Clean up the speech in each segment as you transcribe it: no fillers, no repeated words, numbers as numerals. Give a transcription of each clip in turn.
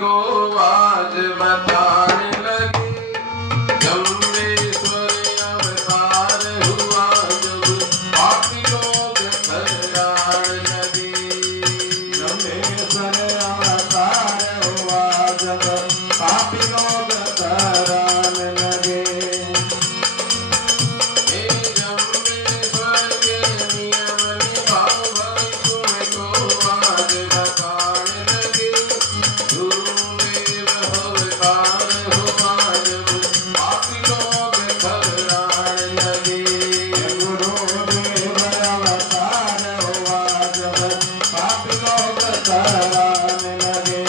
को आज बताने लगी। जम्बेश्वर अवतार हुआ जब पापी लोग थर्राने लगे। जम्बेश्वर अवतार हुआ जब पापी लोग थर्राने लगे। हे जम्बेश्वर के नियम निभाओ भाई तुमको आज बताने लगे। गुरुदेव अवतार हुआ जब पापी लोग थर्राने लगे। गुरुदेव अवतार हुआ जब पापी लोग थर्राने लगे।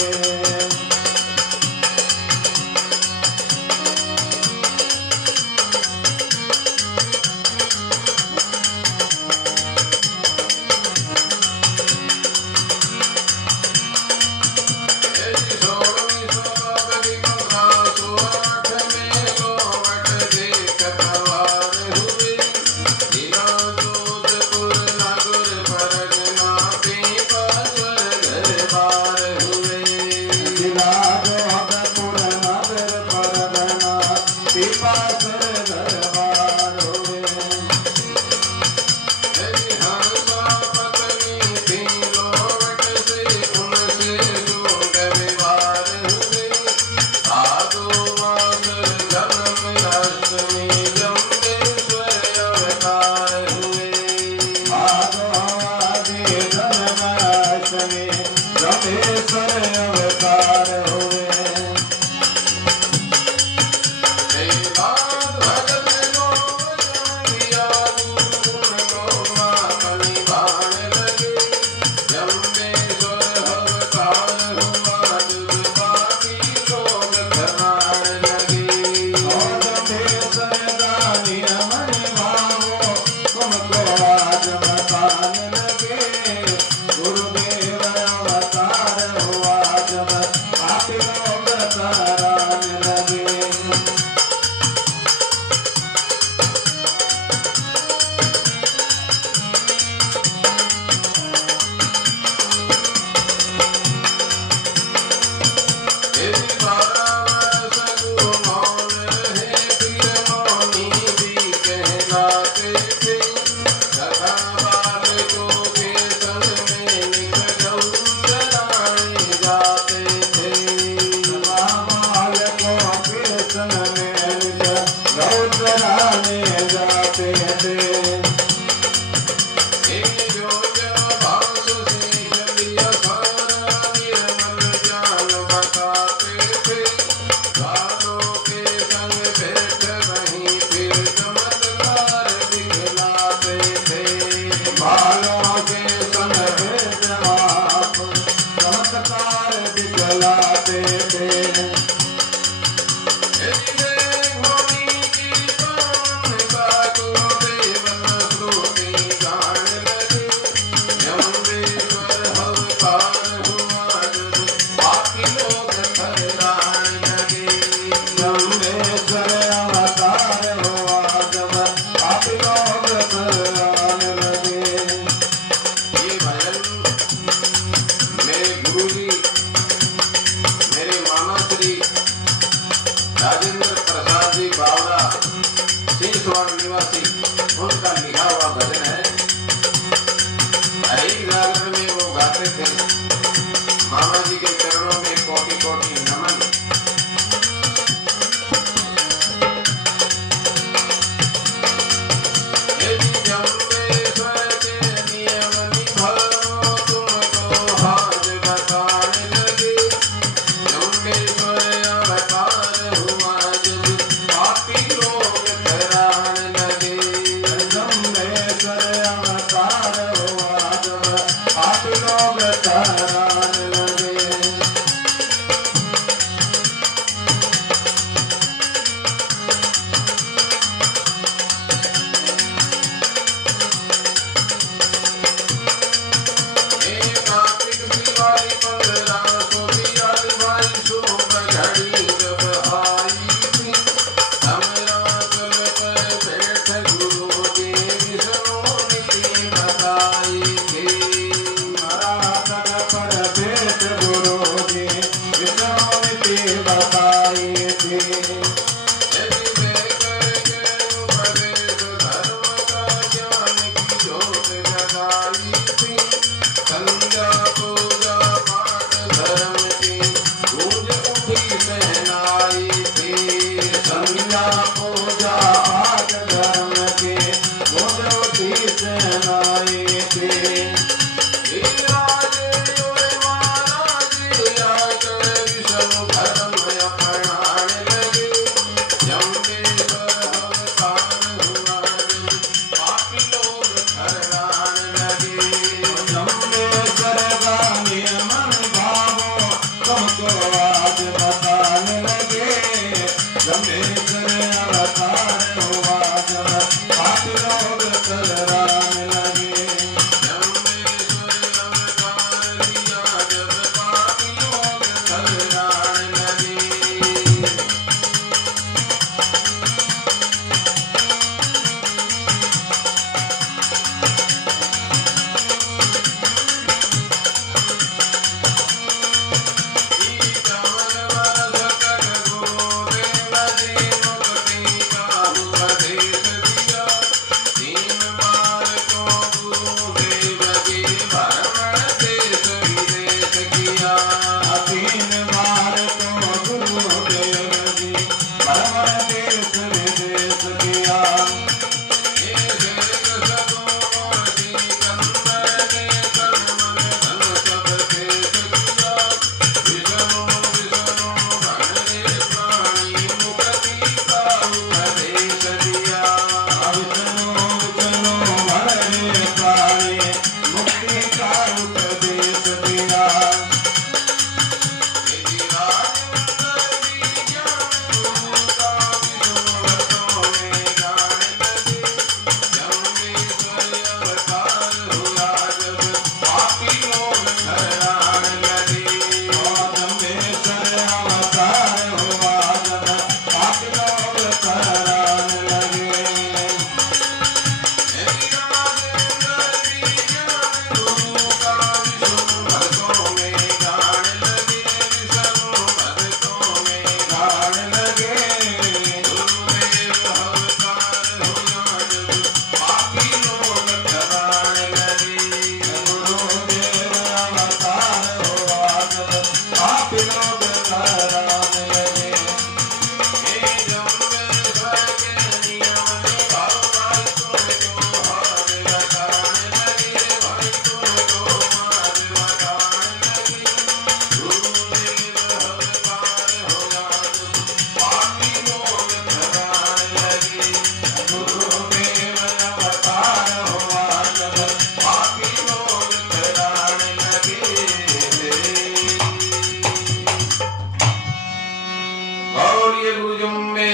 उनका लिखा हुआ भजन है। जागरण में वो गाते थे, मामा जी के चरणों में कोटि कोटि नमन। जम्बेश्वर के नियम निभाओ तुमको आज बताने लगे। जम्बेश्वर अवतार हुआ जब पापी लोग थर्राने लगे। जम्बेश्वर अवतार हुआ जब पापी लोग थर्राने लगे। Thank you. बताई थी। संज्ञा पूजा पाठ धर्म की गूंज उठी सहनाई थी। जम्बेश्वर गाने मन भावो तुमको आज बताने लगे। जम्बेश्वर अवतार हुआ जब आप लोग कराने लगे। तीन बार तो गुरुदेव जी भ्रमण देश विदेश किया। मुक्ति का उपदेश दिया। गुरु जम्बे